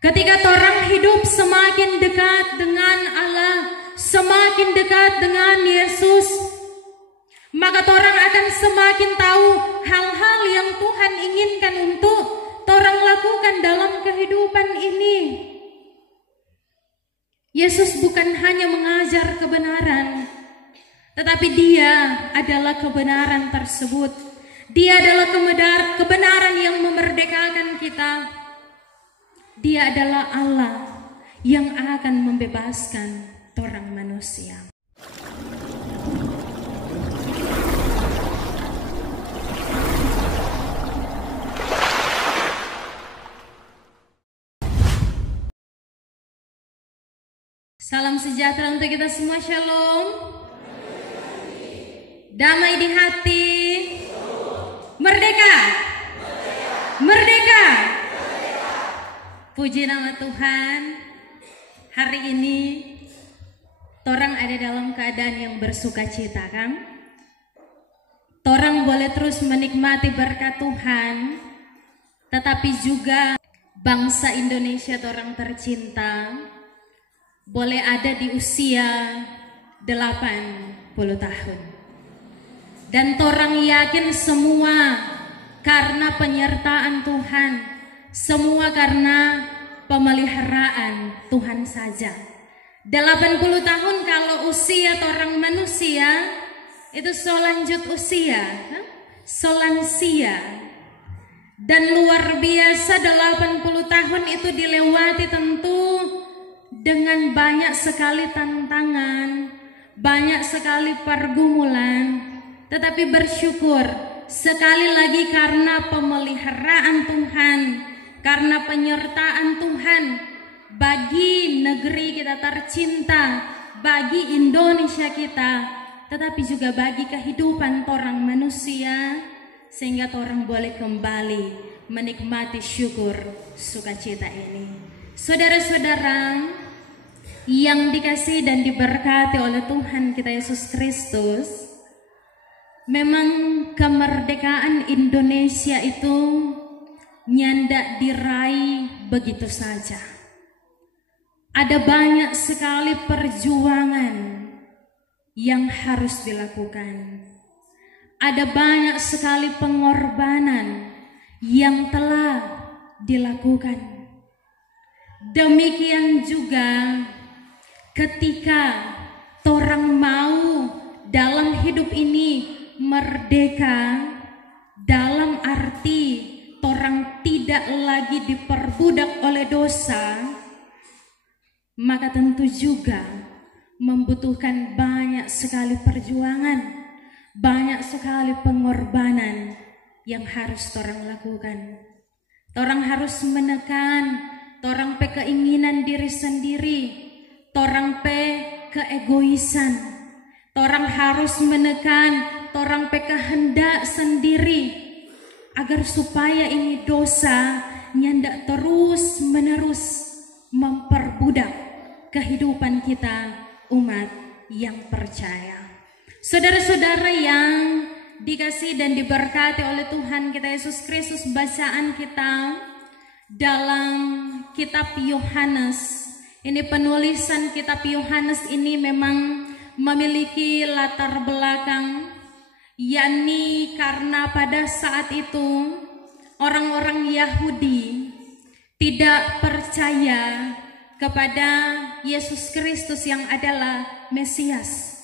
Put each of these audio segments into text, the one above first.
Ketika orang hidup semakin dekat dengan Allah, semakin dekat dengan Yesus, maka orang akan semakin tahu hal-hal yang Tuhan inginkan untuk orang lakukan dalam kehidupan ini. Yesus bukan hanya mengajar kebenaran, tetapi Dia adalah kebenaran tersebut. Dia adalah kebenaran yang memerdekakan kita. Dia adalah Allah yang akan membebaskan orang manusia. Salam sejahtera untuk kita semua, shalom. Damai di hati. Merdeka. Merdeka. Puji nama Tuhan. Hari ini torang ada dalam keadaan yang bersuka cita, kan? Torang boleh terus menikmati berkat Tuhan, tetapi juga bangsa Indonesia torang tercinta boleh ada di usia 80 tahun. Dan torang yakin semua karena penyertaan Tuhan, semua karena pemeliharaan Tuhan saja. 80 tahun kalau usia torang manusia itu selanjut usia, solansia. Dan luar biasa 80 tahun itu dilewati tentu dengan banyak sekali tantangan, banyak sekali pergumulan, tetapi bersyukur sekali lagi karena pemeliharaan Tuhan, karena penyertaan Tuhan bagi negeri kita tercinta, bagi Indonesia kita, tetapi juga bagi kehidupan orang manusia, sehingga orang boleh kembali menikmati syukur sukacita ini. Saudara-saudara yang dikasihi dan diberkati oleh Tuhan kita Yesus Kristus, memang kemerdekaan Indonesia itu nyandak diraih begitu saja. Ada banyak sekali perjuangan yang harus dilakukan. Ada banyak sekali pengorbanan yang telah dilakukan. Demikian juga ketika orang mau dalam hidup ini merdeka, dalam arti orang tidak lagi diperbudak oleh dosa, maka tentu juga membutuhkan banyak sekali perjuangan, banyak sekali pengorbanan yang harus orang lakukan. Orang harus menekan orang pe keinginan diri sendiri, orang pe keegoisan. Orang harus menekan orang pe kehendak sendiri agar supaya ini dosa nyandak terus menerus memperbudak kehidupan kita umat yang percaya. Saudara-saudara yang dikasihi dan diberkati oleh Tuhan kita Yesus Kristus, bacaan kita dalam kitab Yohanes. Ini penulisan kitab Yohanes ini memang memiliki latar belakang, yakni karena pada saat itu orang-orang Yahudi tidak percaya kepada Yesus Kristus yang adalah Mesias.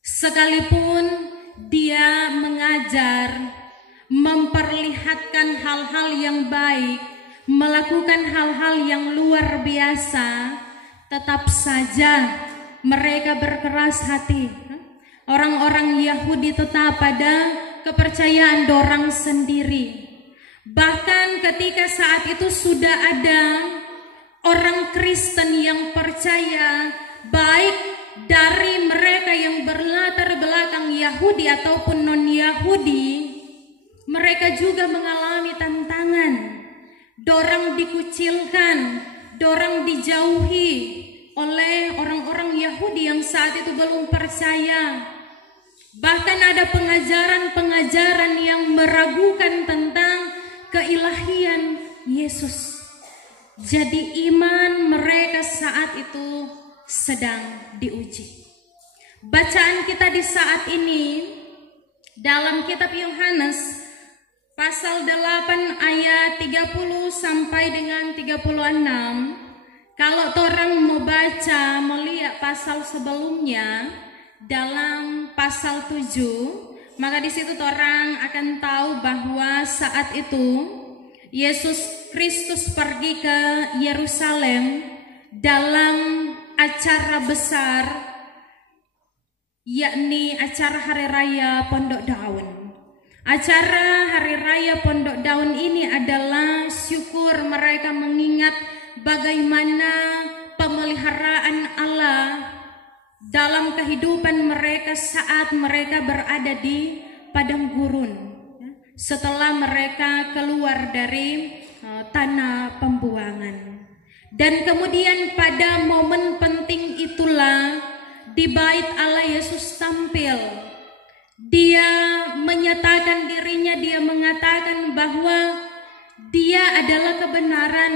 Sekalipun Dia mengajar, memperlihatkan hal-hal yang baik, melakukan hal-hal yang luar biasa, tetap saja mereka berkeras hati. Orang-orang Yahudi tetap pada kepercayaan dorang sendiri. Bahkan ketika saat itu sudah ada orang Kristen yang percaya, baik dari mereka yang berlatar belakang Yahudi ataupun non-Yahudi, mereka juga mengalami tantangan. Dorang dikucilkan, dorang dijauhi oleh orang-orang Yahudi yang saat itu belum percaya. Bahkan ada pengajaran-pengajaran yang meragukan tentang keilahian Yesus. Jadi iman mereka saat itu sedang diuji. Bacaan kita di saat ini dalam kitab Yohanes pasal 8 ayat 30 sampai dengan 36. Kalau orang mau baca, melihat pasal sebelumnya dalam pasal 7, maka di situ orang akan tahu bahwa saat itu Yesus Kristus pergi ke Yerusalem dalam acara besar, yakni acara Hari Raya Pondok Daun. Acara Hari Raya Pondok Daun ini adalah syukur mereka mengingat bagaimana pemeliharaan Allah dalam kehidupan mereka saat mereka berada di padang gurun, setelah mereka keluar dari tanah pembuangan. Dan kemudian pada momen penting itulah di bait Allah Yesus tampil. Dia menyatakan dirinya, dia mengatakan bahwa dia adalah kebenaran,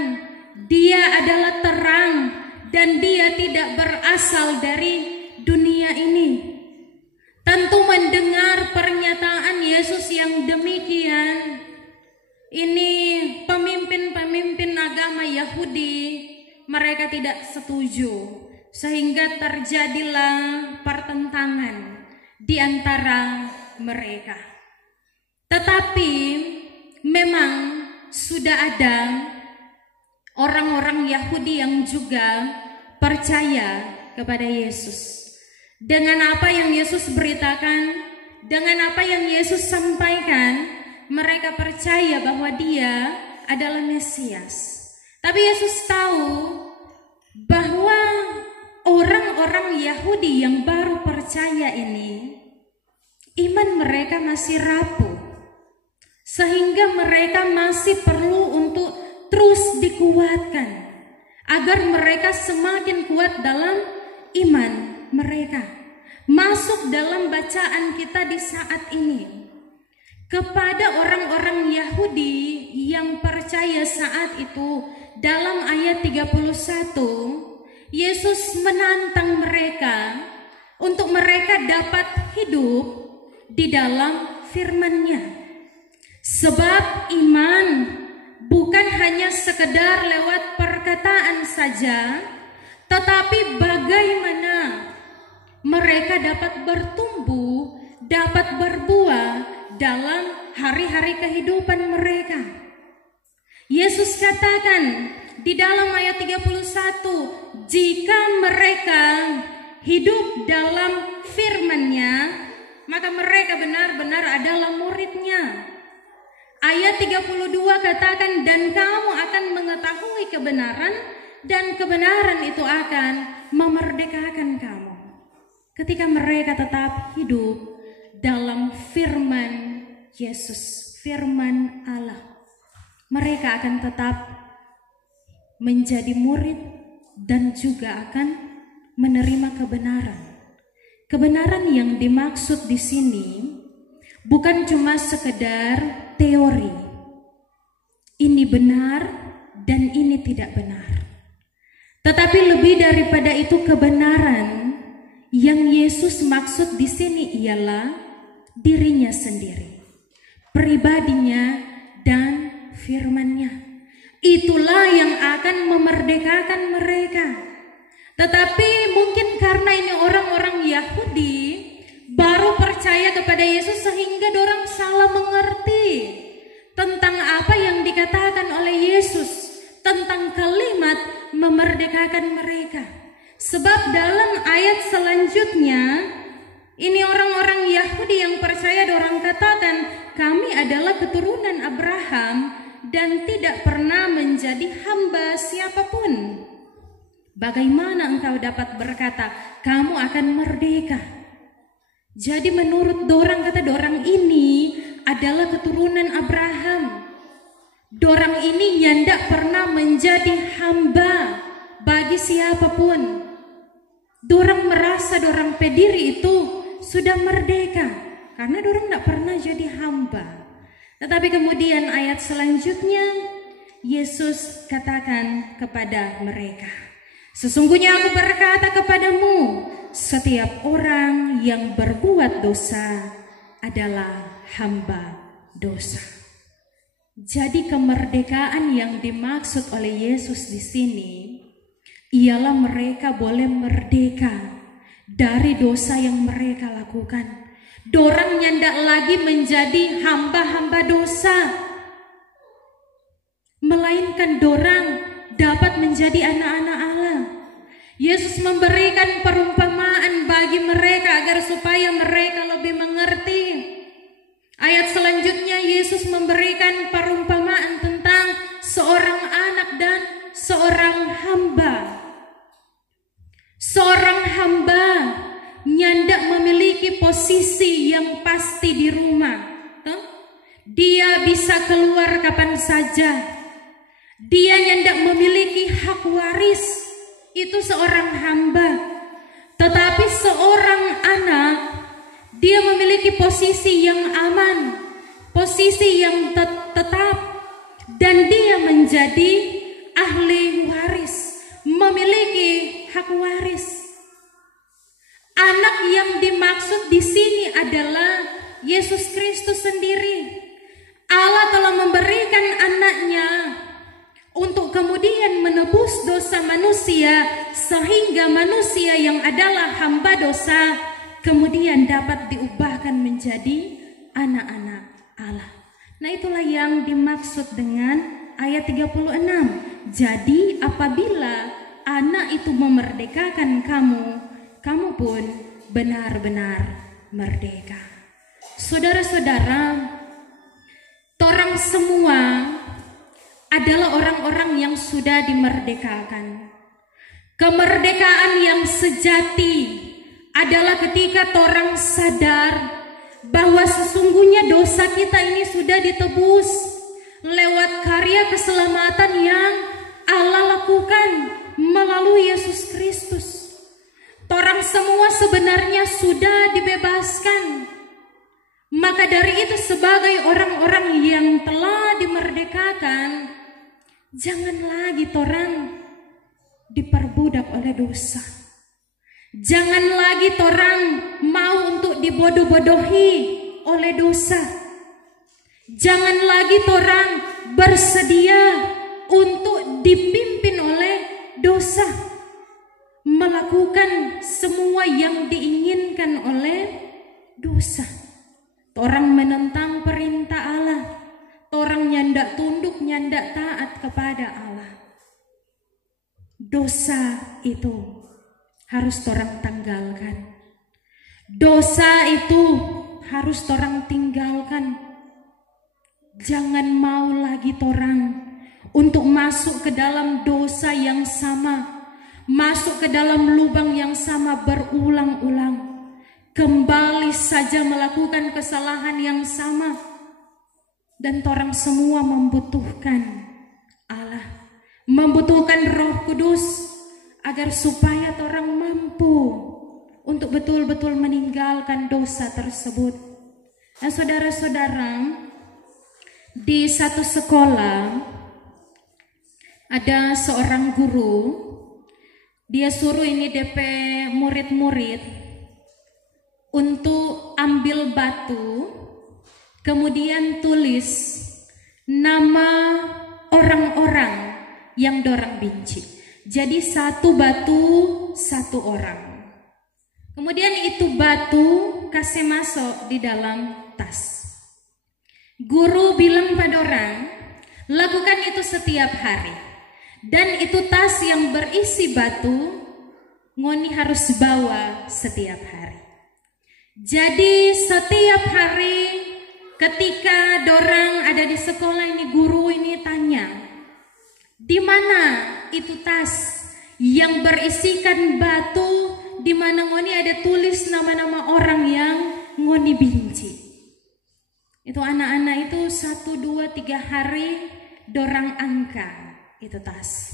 dia adalah terang, dan dia tidak berasal dari dunia ini. Tentu mendengar pernyataan Yesus yang demikian, ini pemimpin-pemimpin agama Yahudi mereka tidak setuju, sehingga terjadilah pertentangan di antara mereka. Tetapi memang sudah ada orang-orang Yahudi yang juga percaya kepada Yesus. Dengan apa yang Yesus beritakan, dengan apa yang Yesus sampaikan, mereka percaya bahwa dia adalah Mesias. Tapi Yesus tahu bahwa orang-orang Yahudi yang baru percaya ini, iman mereka masih rapuh, sehingga mereka masih perlu untuk terus dikuatkan agar mereka semakin kuat dalam iman mereka. Masuk dalam bacaan kita di saat ini, kepada orang-orang Yahudi yang percaya saat itu, dalam ayat 31 Yesus menantang mereka untuk mereka dapat hidup di dalam firman-Nya. Sebab iman bukan hanya sekedar lewat perkataan saja, tetapi bagaimana mereka dapat bertumbuh, dapat berbuah dalam hari-hari kehidupan mereka. Yesus katakan di dalam ayat 31, jika mereka hidup dalam firman-Nya, maka mereka benar-benar adalah murid-Nya. Ayat 32 katakan, dan kamu akan mengetahui kebenaran, dan kebenaran itu akan memerdekakan kamu. Ketika mereka tetap hidup dalam firman Yesus, firman Allah, mereka akan tetap menjadi murid dan juga akan menerima kebenaran. Kebenaran yang dimaksud di sini bukan cuma sekedar teori. Ini benar dan ini tidak benar. Tetapi lebih daripada itu, kebenaran yang Yesus maksud di sini ialah dirinya sendiri, pribadinya dan firman-Nya. Itulah yang akan memerdekakan mereka. Tetapi mungkin karena ini orang-orang Yahudi baru percaya kepada Yesus, sehingga dorang salah mengerti tentang apa yang dikatakan oleh Yesus tentang kalimat memerdekakan mereka. Sebab dalam ayat selanjutnya, ini orang-orang Yahudi yang percaya, dorang katakan, kami adalah keturunan Abraham dan tidak pernah menjadi hamba siapapun. Bagaimana engkau dapat berkata kamu akan merdeka? Jadi menurut dorang, kata dorang ini adalah keturunan Abraham. Dorang ini nyandak pernah menjadi hamba bagi siapapun. Dorang merasa dorang pediri itu sudah merdeka karena dorang tidak pernah jadi hamba. Tetapi kemudian ayat selanjutnya, Yesus katakan kepada mereka, sesungguhnya aku berkata kepadamu, setiap orang yang berbuat dosa adalah hamba dosa. Jadi kemerdekaan yang dimaksud oleh Yesus di sini ialah mereka boleh merdeka dari dosa yang mereka lakukan. Dorang nyandak lagi menjadi hamba-hamba dosa, melainkan dorang dapat menjadi anak-anak Allah. Yesus memberikan perumpamaan bagi mereka agar supaya mereka lebih mengerti. Ayat selanjutnya Yesus memberikan perumpamaan tentang seorang anak dan seorang hamba. Seorang hamba nyandak memiliki posisi yang pasti di rumah. Dia bisa keluar kapan saja. Dia nyandak memiliki hak waris. Itu seorang hamba. Tetapi seorang anak, dia memiliki posisi yang aman, posisi yang tetap, dan dia menjadi ahli waris, memiliki hak waris. Anak yang dimaksud di sini adalah Yesus Kristus sendiri. Allah telah memberikan anaknya untuk kemudian menebus dosa manusia, sehingga manusia yang adalah hamba dosa kemudian dapat diubahkan menjadi anak-anak Allah. Nah, itulah yang dimaksud dengan ayat 36. Jadi apabila anak itu memerdekakan kamu pun benar-benar merdeka. Saudara-saudara, torang semua adalah orang-orang yang sudah dimerdekakan. Kemerdekaan yang sejati adalah ketika torang sadar bahwa sesungguhnya dosa kita ini sudah ditebus lewat karya keselamatan yang Allah lakukan melalui Yesus Kristus. Torang semua sebenarnya sudah dibebaskan. Maka dari itu sebagai orang-orang yang telah dimerdekakan, jangan lagi torang diperbudak oleh dosa. Jangan lagi torang mau untuk dibodoh-bodohi oleh dosa. Jangan lagi torang bersedia untuk dipimpin oleh dosa, melakukan semua yang diinginkan oleh dosa. Torang menentang perintah Allah, torang nyandak tunduk, nyandak taat kepada Allah. Dosa itu harus torang tanggalkan. Dosa itu harus torang tinggalkan. Jangan mau lagi torang untuk masuk ke dalam dosa yang sama, masuk ke dalam lubang yang sama berulang-ulang. Kembali saja melakukan kesalahan yang sama. Dan torang semua membutuhkan Allah, membutuhkan Roh Kudus agar supaya torang mampu untuk betul-betul meninggalkan dosa tersebut. Nah, saudara-saudara, di satu sekolah ada seorang guru, dia suruh ini DP murid-murid untuk ambil batu, kemudian tulis nama orang-orang yang dorang benci. Jadi satu batu, satu orang. Kemudian itu batu kasih masuk di dalam tas. Guru bilang pada orang, lakukan itu setiap hari. Dan itu tas yang berisi batu, ngoni harus bawa setiap hari. Jadi setiap hari ketika dorang ada di sekolah ini, guru ini tanya, di mana itu tas yang berisikan batu, di mana ngoni ada tulis nama-nama orang yang ngoni benci. Itu anak-anak itu 1, 2, 3 hari dorang angka itu tas.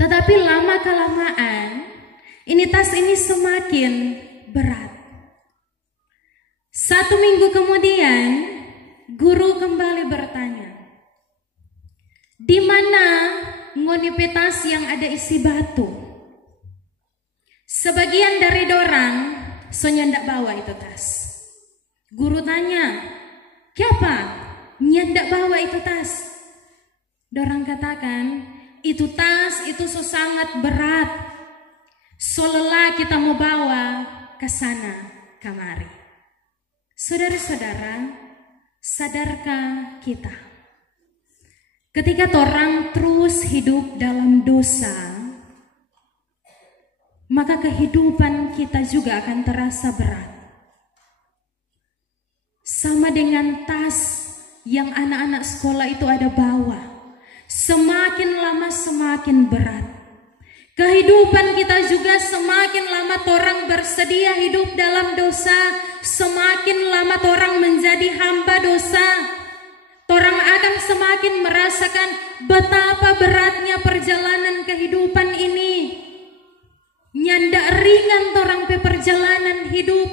Tetapi lama-kelamaan ini tas ini semakin berat. 1 minggu kemudian guru kembali bertanya, Di mana ngoni petas yang ada isi batu. Sebagian dari dorang sonya ndak bawa itu tas. Guru tanya, "Kenapa ndak bawa itu tas?" Dorang katakan, itu tas itu sangat berat. So lelah kita mau bawa ke sana kemari. Saudara-saudara, sadarkah kita? Ketika orang terus hidup dalam dosa, maka kehidupan kita juga akan terasa berat. Sama dengan tas yang anak-anak sekolah itu ada bawa. Semakin lama semakin berat. Kehidupan kita juga semakin lama orang bersedia hidup dalam dosa, semakin lama orang menjadi hamba dosa. Orang akan semakin merasakan betapa beratnya perjalanan kehidupan ini. Nyandak ringan orang pe perjalanan hidup.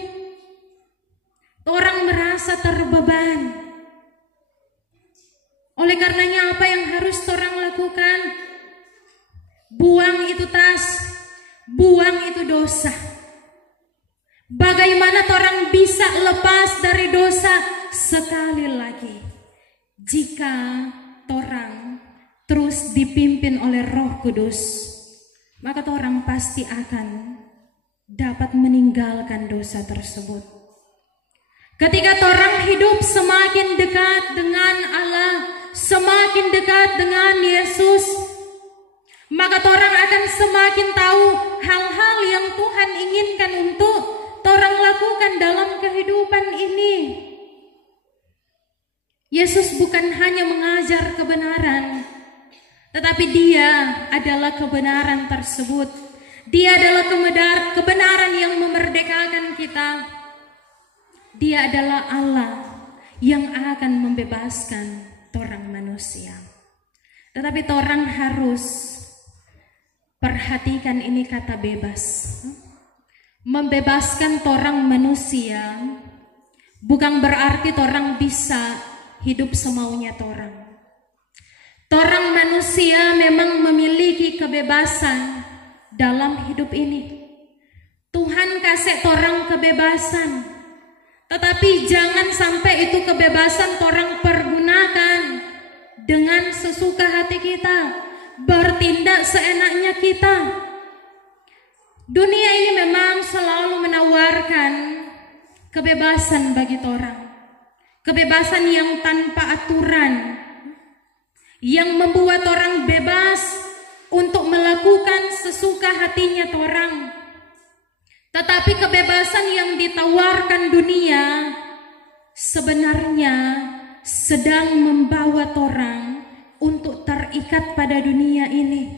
Orang merasa terbeban. Oleh karenanya apa yang harus orang lakukan? Buang itu tas, buang itu dosa. Bagaimana orang bisa lepas dari dosa? Sekali lagi, jika orang terus dipimpin oleh Roh Kudus, maka orang pasti akan dapat meninggalkan dosa tersebut. Ketika orang hidup semakin dekat dengan Allah, semakin dekat dengan Yesus, maka orang akan semakin tahu hal-hal yang Tuhan inginkan untuk orang lakukan dalam kehidupan ini. Yesus bukan hanya mengajar kebenaran, tetapi Dia adalah kebenaran tersebut. Dia adalah kebenaran yang memerdekakan kita. Dia adalah Allah yang akan membebaskan orang manusia. Tetapi orang harus perhatikan ini kata bebas. Membebaskan orang manusia bukan berarti orang bisa hidup semaunya orang. Orang manusia memang memiliki kebebasan dalam hidup ini. Tuhan kasih orang kebebasan. Tetapi jangan sampai itu kebebasan orang pergunakan dengan sesuka hati kita, bertindak seenaknya kita. Dunia ini memang selalu menawarkan kebebasan bagi orang. Kebebasan yang tanpa aturan, yang membuat orang bebas untuk melakukan sesuka hatinya orang. Tetapi kebebasan yang ditawarkan dunia sebenarnya sedang membawa orang untuk terikat pada dunia ini,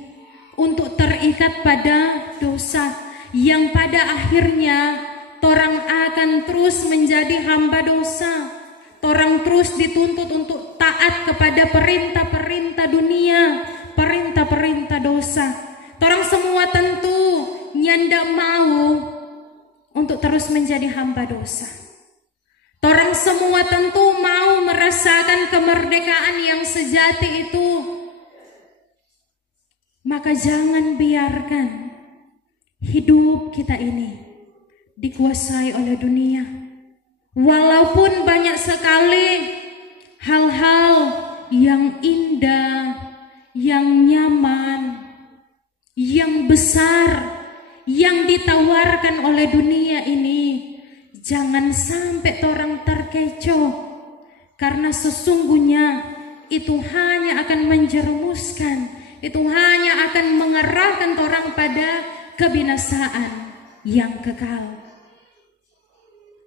untuk terikat pada dosa, yang pada akhirnya orang akan terus menjadi hamba dosa. Orang terus dituntut untuk taat kepada perintah-perintah dunia, perintah-perintah dosa. Orang semua tentu nyandak mau untuk terus menjadi hamba dosa. Orang semua tentu mau merasakan kemerdekaan yang sejati itu. Maka jangan biarkan hidup kita ini dikuasai oleh dunia. Walaupun banyak sekali hal-hal yang indah, yang nyaman, yang besar, yang ditawarkan oleh dunia ini, jangan sampai orang terkecoh, karena sesungguhnya itu hanya akan menjerumuskan, itu hanya akan mengarahkan orang pada kebinasaan yang kekal.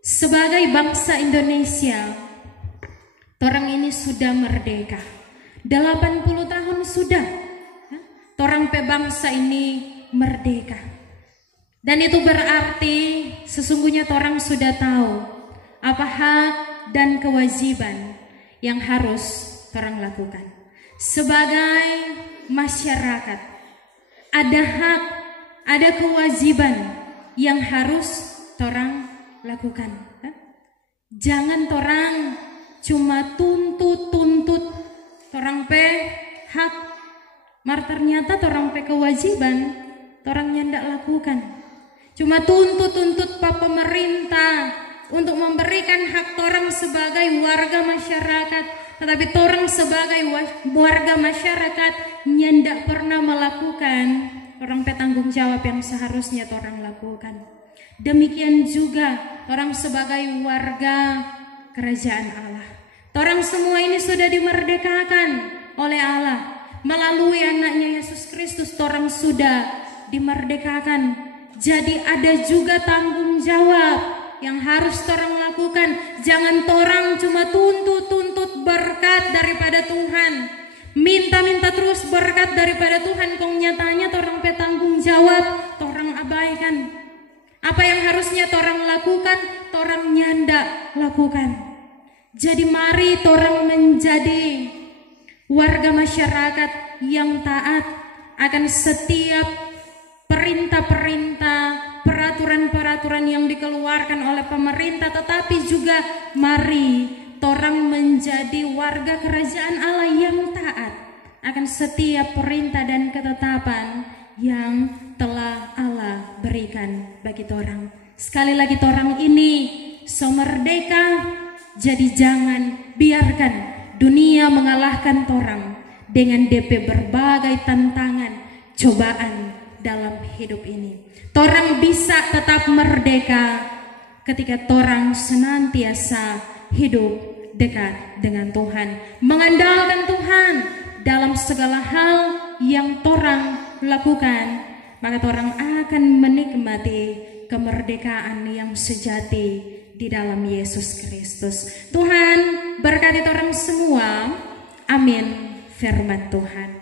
Sebagai bangsa Indonesia, orang ini sudah merdeka 80 tahun sudah, orang bangsa ini merdeka. Dan itu berarti sesungguhnya orang sudah tahu apa hak dan kewajiban yang harus orang lakukan. Sebagai masyarakat, ada hak, ada kewajiban yang harus orang lakukan. Jangan orang cuma tuntut orang hak, mar ternyata torang pe kewajiban torang nyandak lakukan. Cuma tuntut pa pemerintah untuk memberikan hak torang sebagai warga masyarakat, tetapi torang sebagai warga masyarakat nyandak pernah melakukan orang pe tanggung jawab yang seharusnya torang lakukan. Demikian juga orang sebagai warga kerajaan Allah. Orang semua ini sudah dimerdekakan oleh Allah. Melalui anaknya Yesus Kristus orang sudah dimerdekakan. Jadi ada juga tanggung jawab yang harus orang lakukan. Jangan orang cuma tuntut berkat daripada Tuhan. Minta terus berkat daripada Tuhan. Kong nyatanya orang pe tanggung jawab orang abaikan. Apa yang harusnya torang lakukan, torang nyanda lakukan. Jadi mari torang menjadi warga masyarakat yang taat akan setiap perintah-perintah, peraturan-peraturan yang dikeluarkan oleh pemerintah. Tetapi juga mari torang menjadi warga kerajaan Allah yang taat akan setiap perintah dan ketetapan yang telah Allah berikan bagi torang. Sekali lagi torang ini so merdeka, jadi jangan biarkan dunia mengalahkan torang dengan DP berbagai tantangan, cobaan dalam hidup ini. Torang bisa tetap merdeka ketika torang senantiasa hidup dekat dengan Tuhan, mengandalkan Tuhan dalam segala hal yang torang lakukan, maka orang akan menikmati kemerdekaan yang sejati di dalam Yesus Kristus. Tuhan berkati orang semua. Amin. Firman Tuhan.